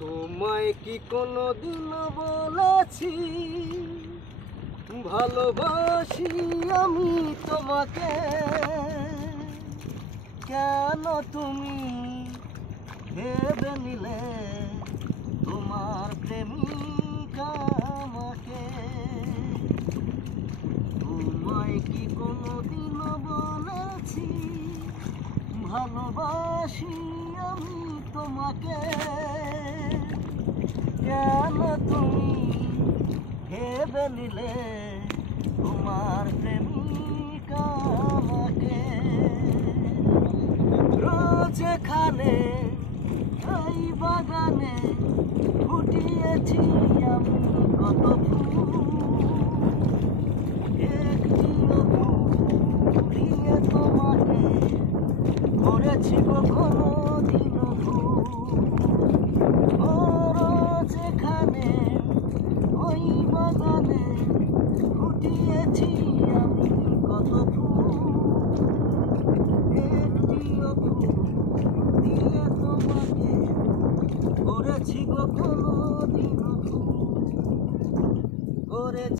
তোমায় কি কোনোদিন বলেছি ভালোবাসি আমি তোমাকে? কেন তুমি ভেবে নিলে তোমার প্রেমিকা আমাকে? তোমায় কি কোনোদিন বলেছি ভালোবাসি আমি তোমাকে? কেন তুমি ভেবে নিলে তোমার প্রেমিকা আমাকে? রোজ এখানে এই বাগানে ফুটিয়েছি আমি কত ফুল, একটিও ফুলিয়ে তোমাকে করেছি কখনো দিন যেখানে ওই বাগানে ফুটিয়েছি আমি কত ফুল, একটিও ফুল দিয়ে তোমাকে করেছি কখনো দিন করেছি।